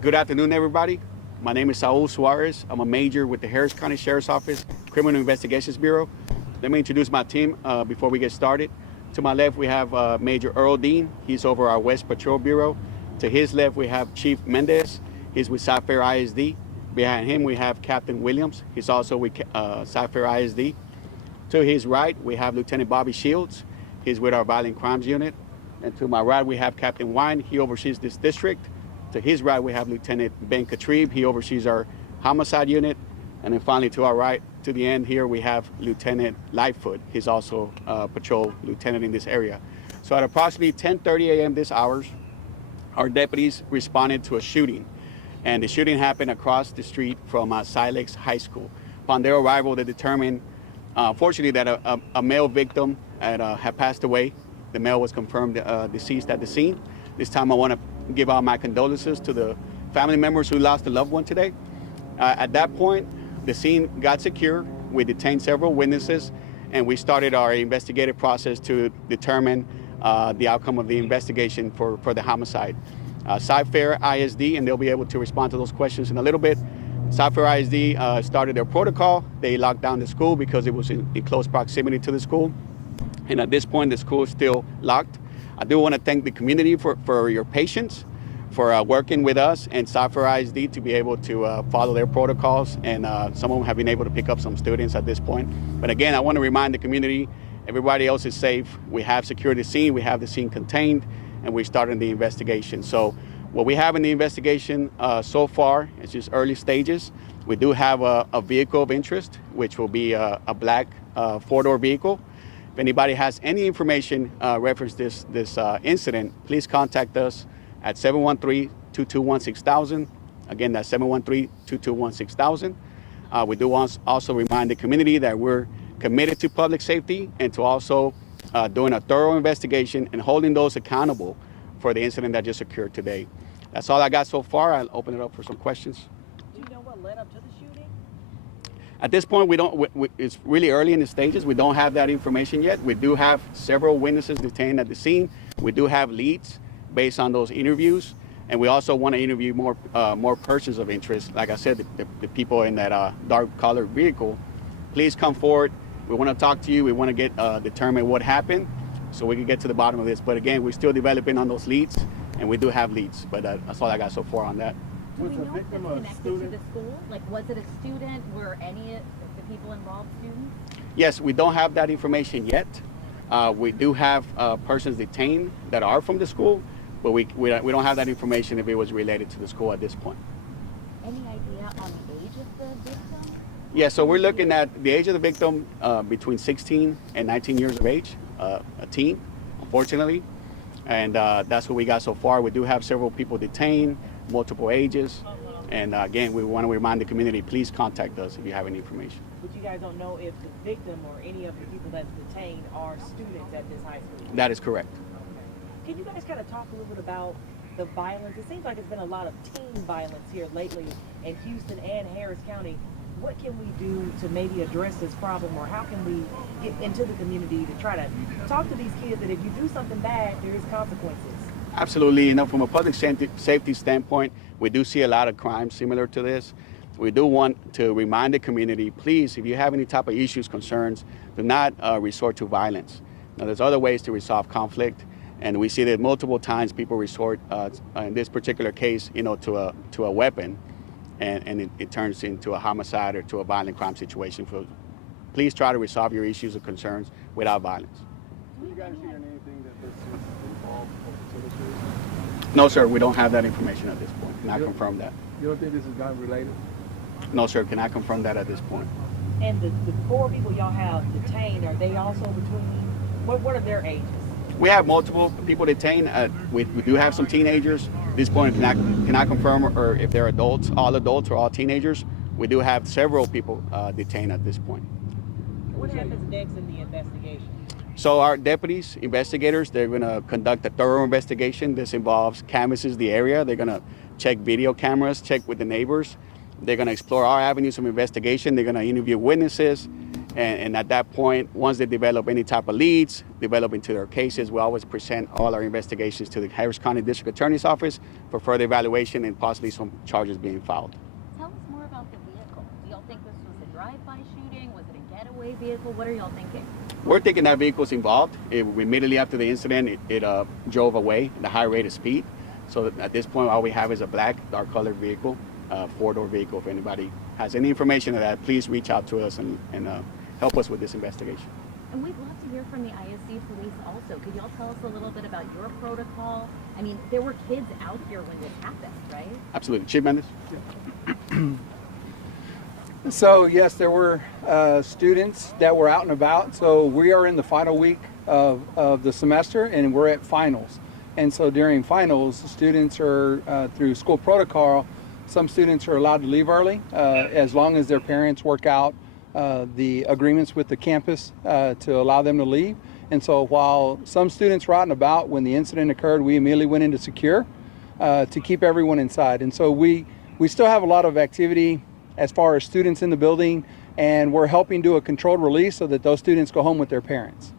Good afternoon, everybody. My name is Saul Suarez. I'm a major with the Harris County Sheriff's Office Criminal Investigations Bureau. Let me introduce my team before we get started. To my left, we have Major Earl Dean. He's over our West Patrol Bureau. To his left, we have Chief Mendez. He's with Cypress ISD. Behind him, we have Captain Williams. He's also with Cypress ISD. To his right, we have Lieutenant Bobby Shields. He's with our Violent Crimes Unit. And to my right, we have Captain Wine. He oversees this district. To his right, we have Lieutenant Ben Katrib. He oversees our Homicide Unit. And then finally, to our right, to the end here, we have Lieutenant Lightfoot. He's also a patrol lieutenant in this area. So at approximately 10:30 a.m. this hour, our deputies responded to a shooting. And the shooting happened across the street from Cypress Lakes High School. Upon their arrival, they determined, fortunately, that a male victim had passed away. The male was confirmed deceased at the scene. This time I want to give out my condolences to the family members who lost a loved one today. At that point, the scene got secure. We detained several witnesses, and we started our investigative process to determine the outcome of the investigation for the homicide. Cypress ISD, and they'll be able to respond to those questions in a little bit. Cypress ISD started their protocol. They locked down the school because it was in close proximity to the school. And at this point, the school is still locked. I do want to thank the community for your patience, for working with us and Cypress ISD to be able to follow their protocols. And some of them have been able to pick up some students at this point. But again, I want to remind the community, everybody else is safe. We have secured the scene, we have the scene contained, and we're starting the investigation. So what we have in the investigation so far is just early stages. We do have a vehicle of interest, which will be a black four-door vehicle. If anybody has any information reference this incident, please contact us at 713-221-6000. Again, that's 713-221-6000. We do also remind the community that we're committed to public safety and to also doing a thorough investigation and holding those accountable for the incident that just occurred today. That's all I got so far. I'll open it up for some questions. Do you know what led up to the shooting? At this point, it's really early in the stages. We don't have that information yet. We do have several witnesses detained at the scene. We do have leads based on those interviews. And we also want to interview more persons of interest. Like I said, the people in that dark colored vehicle. Please come forward. We want to talk to you. We want to determine what happened so we can get to the bottom of this. But again, we're still developing on those leads, and we do have leads. But that's all I got so far on that. Do we know if it's connected to the school? Like, was it a student? Were any of the people involved students? Yes, we don't have that information yet. We do have persons detained that are from the school, but we don't have that information if it was related to the school at this point. Any idea on the age of the victim? Yeah, so we're looking at the age of the victim between 16 and 19 years of age, a teen, unfortunately. And that's what we got so far. We do have several people detained, multiple ages. And again, we want to remind the community, please contact us if you have any information. But you guys don't know if the victim or any of the people that's detained are students at this high school? That is correct. Okay. Can you guys kind of talk a little bit about the violence? It seems like there's been a lot of teen violence here lately in Houston and Harris County. What can we do to maybe address this problem, or how can we get into the community to try to talk to these kids that if you do something bad, there is consequences? Absolutely. You know, from a public safety standpoint, we do see a lot of crime similar to this. We do want to remind the community, please, if you have any type of issues, concerns, do not resort to violence. Now, there's other ways to resolve conflict, and we see that multiple times people resort, in this particular case, you know, to a weapon, and it turns into a homicide or to a violent crime situation. So please try to resolve your issues or concerns without violence. Do you guys hear anything that this is involved with the shooting? No, sir, we don't have that information at this point. Can I confirm that? You don't think this is gun related? No, sir, can I confirm that at this point? And the four people y'all have detained, are they also between, what are their ages? We have multiple people detained. We do have some teenagers. At this point, can I confirm or if they're adults, all adults or all teenagers? We do have several people detained at this point. What happens next in the investigation? So our deputies, investigators, they're going to conduct a thorough investigation. This involves canvasses the area. They're going to check video cameras, check with the neighbors. They're going to explore our avenues of investigation. They're going to interview witnesses. And at that point, once they develop any type of leads, develop into their cases, we always present all our investigations to the Harris County District Attorney's Office for further evaluation and possibly some charges being filed. Tell us more about the vehicle. Do y'all think this was a drive-by shooting? Was it a getaway vehicle? What are y'all thinking? We're thinking that vehicle's involved. Immediately after the incident, it drove away at a high rate of speed. So at this point, all we have is a black, dark-colored vehicle, four-door vehicle. If anybody has any information of that, please reach out to us and help us with this investigation. And we'd love to hear from the ISD police also. Could y'all tell us a little bit about your protocol? I mean, there were kids out here when this happened, right? Absolutely. Chief Mendes? So yes, there were students that were out and about. So we are in the final week of the semester and we're at finals. And so during finals, students are, through school protocol, some students are allowed to leave early as long as their parents work out the agreements with the campus to allow them to leave. And so while some students were out and about when the incident occurred, we immediately went into secure to keep everyone inside. And so we still have a lot of activity as far as students in the building, and we're helping do a controlled release so that those students go home with their parents.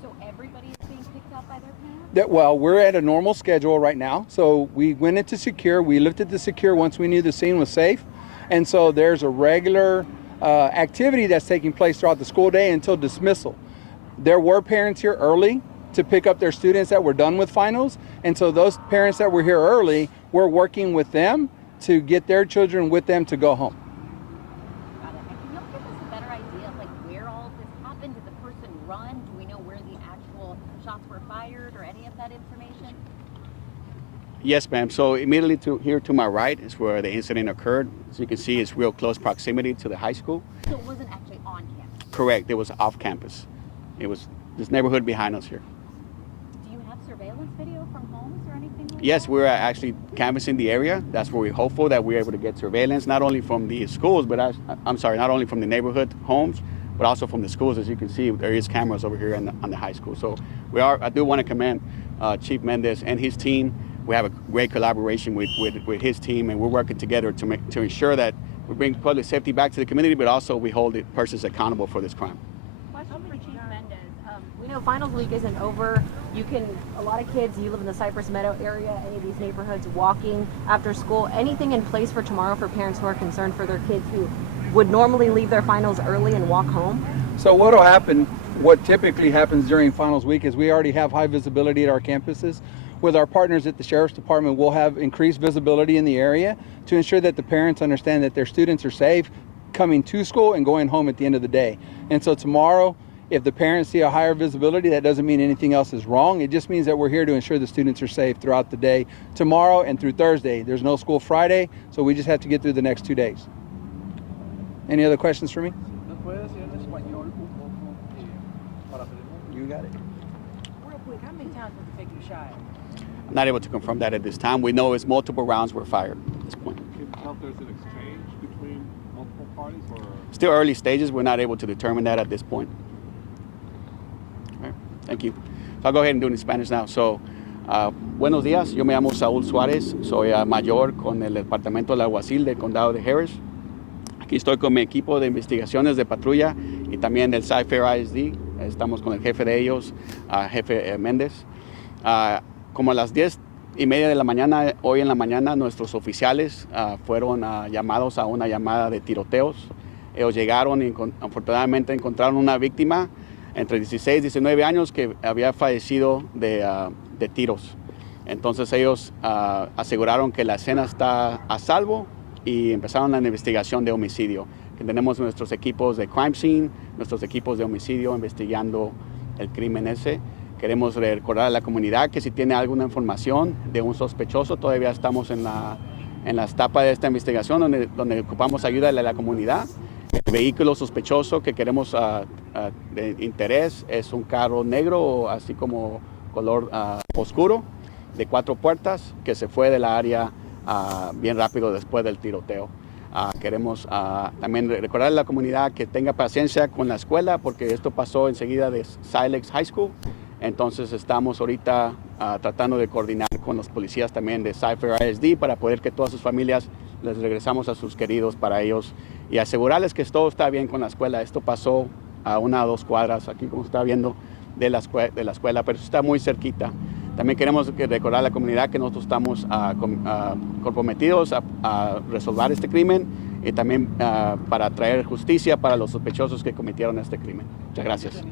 So everybody is being picked up by their parents? Well, we're at a normal schedule right now. So we went into secure, we lifted the secure once we knew the scene was safe. And so there's a regular activity that's taking place throughout the school day until dismissal. There were parents here early to pick up their students that were done with finals. And so those parents that were here early, we're working with them to get their children with them to go home. Got it. And can y'all give us a better idea of like where all this happened? Did the person run? Do we know where the actual shots were fired or any of that information? Yes, ma'am. So immediately here to my right is where the incident occurred. As you can see, it's real close proximity to the high school. So it wasn't actually on campus? Correct. It was off campus. It was this neighborhood behind us here. Do you have surveillance video from homes or anything like Yes, that? we're actually canvassing the area. That's where we're hopeful that we're able to get surveillance, not only from the schools, but not only from the neighborhood homes, but also from the schools. As you can see, there is cameras over here on the high school. So I do want to commend Chief Mendes and his team. We have a great collaboration with his team, and we're working together to ensure that we bring public safety back to the community, but also we hold the persons accountable for this crime. Question for Chief Mendes. We know finals week isn't over. A lot of kids, you live in the Cypress Meadow area, any of these neighborhoods, walking after school. Anything in place for tomorrow for parents who are concerned for their kids who would normally leave their finals early and walk home? So what'll happen, what typically happens during finals week is we already have high visibility at our campuses. With our partners at the Sheriff's Department, we'll have increased visibility in the area to ensure that the parents understand that their students are safe coming to school and going home at the end of the day. And so tomorrow, if the parents see a higher visibility, that doesn't mean anything else is wrong. It just means that we're here to ensure the students are safe throughout the day, tomorrow and through Thursday. There's no school Friday, so we just have to get through the next 2 days. Any other questions for me? You got it. Real quick, how many times was the victim shot? I'm not able to confirm that at this time. We know it's multiple rounds were fired at this point. Can you tell if there's an exchange between multiple parties or? Still early stages. We're not able to determine that at this point. All right. Thank you. So I'll go ahead and do it in Spanish now. So, buenos días. Yo me llamo Saúl Suárez. Soy mayor con el Departamento del Alguacil del Condado de Harris. Aquí estoy con mi equipo de investigaciones de patrulla y también del Cypress ISD. Estamos con el jefe de ellos, jefe Méndez. Como a las 10:30 de la mañana, hoy en la mañana, nuestros oficiales fueron llamados a una llamada de tiroteos. Ellos llegaron y afortunadamente encontraron una víctima entre 16 y 19 años que había fallecido de tiros. Entonces ellos aseguraron que la escena está a salvo y empezaron la investigación de homicidio. Que tenemos nuestros equipos de crime scene, nuestros equipos de homicidio investigando el crimen ese. Queremos recordar a la comunidad que si tiene alguna información de un sospechoso, todavía estamos en la etapa de esta investigación donde ocupamos ayuda de la comunidad. El vehículo sospechoso que queremos de interés es un carro negro, así como color oscuro, de 4 puertas, que se fue de la área bien rápido después del tiroteo. Queremos también recordar a la comunidad que tenga paciencia con la escuela, porque esto pasó enseguida de Cypress Lakes High School. Entonces estamos ahorita tratando de coordinar con los policías también de Cypress ISD para poder que todas sus familias les regresamos a sus queridos para ellos y asegurarles que todo está bien con la escuela. Esto pasó a 1 o 2 cuadras, aquí como está viendo, de la escuela, pero está muy cerquita. También queremos recordar a la comunidad que nosotros estamos comprometidos a resolver este crimen y también para traer justicia para los sospechosos que cometieron este crimen. Muchas gracias.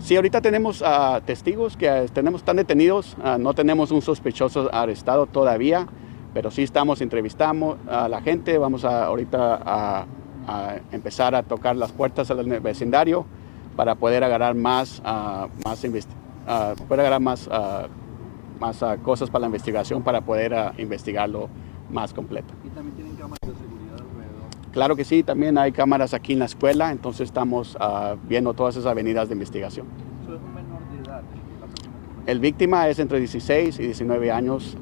Sí, ahorita tenemos testigos que están detenidos. No tenemos un sospechoso arrestado todavía, pero sí estamos entrevistando a la gente. Vamos ahorita a empezar a tocar las puertas del vecindario para poder agarrar más cosas para la investigación, para poder investigarlo más completo. ¿Y también tienen cámaras de seguridad alrededor? Claro que sí, también hay cámaras aquí en la escuela, entonces estamos viendo todas esas avenidas de investigación. ¿Eso es un menor de edad? La persona que El víctima es entre 16 y 19 años.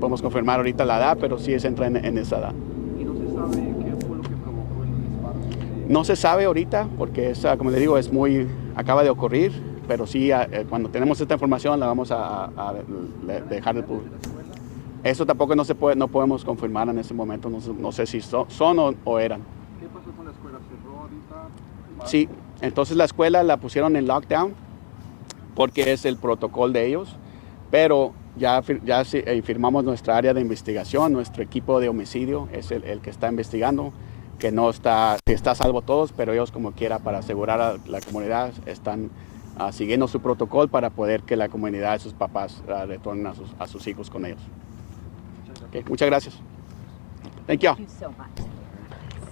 Podemos confirmar ahorita la edad, pero sí entra en esa edad. ¿Y no se sabe qué fue lo que provocó el disparo? No se sabe ahorita porque como le digo, acaba de ocurrir, pero sí cuando tenemos esta información la vamos a dejar al público. Eso tampoco no podemos confirmar en este momento, no sé si son o eran. ¿Qué pasó con la escuela? ¿Cerró ahorita? Sí, entonces la escuela la pusieron en lockdown porque es el protocolo de ellos, pero ya firmamos nuestra área de investigación, nuestro equipo de homicidio es el que está investigando, que está a salvo todos, pero ellos como quiera para asegurar a la comunidad están siguiendo su protocolo para poder que la comunidad y sus papás retornen a sus hijos con ellos. Okay, muchas gracias. Thank you. Thank you so much.